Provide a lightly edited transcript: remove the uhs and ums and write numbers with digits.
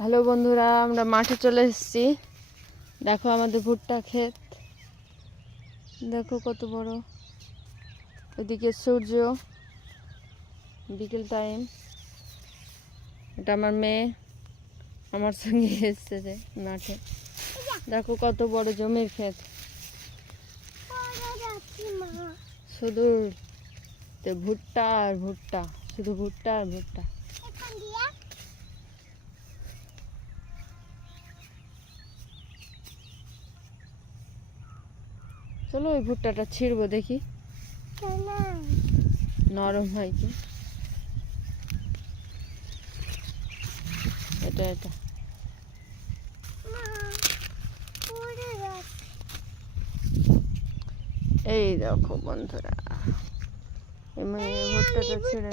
Hello বন্ধুরা, আমরা মাঠে চলে এসেছি। দেখো আমাদের ভুট্টা ক্ষেত, দেখো কত বড়। ওদিকে সূর্য, বিকেল টাইম। এটা আমার মেয়ে আমার সঙ্গে এসছে যে মাঠে। দেখো কত বড় জমির ক্ষেত, শুধু ভুট্টা আর ভুট্টা, শুধু ভুট্টা আর ভুট্টা। চলো ওই ভুট্টাটা ছিঁড়বো, দেখি নরম হয় কি। এটা এটা এই দেখো বন্ধুরা, ভুট্টাটা ছিঁড়ে